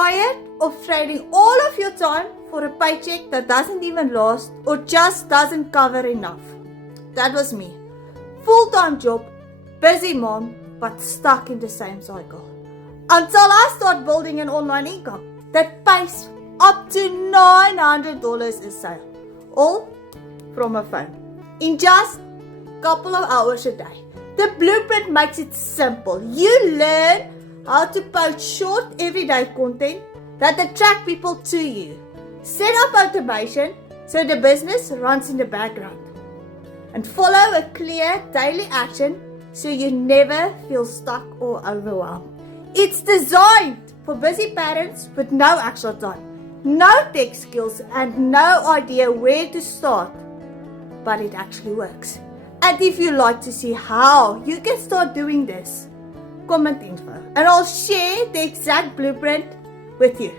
tired of trading all of your time for a paycheck that doesn't even last or just doesn't cover enough? That was me. Full-time job, busy mom, but stuck in the same cycle. Until I start building an online income that pays up to $900 a sale. All from a phone. In just a couple of hours a day. The blueprint makes it simple. You learn how to post short everyday content that attract people to you. Set up automation so the business runs in the background. And follow a clear daily action so you never feel stuck or overwhelmed. It's designed for busy parents with no actual time, no tech skills and no idea where to start. But it actually works. And if you'd like to see how you can start doing this, comment info and I'll share the exact blueprint with you.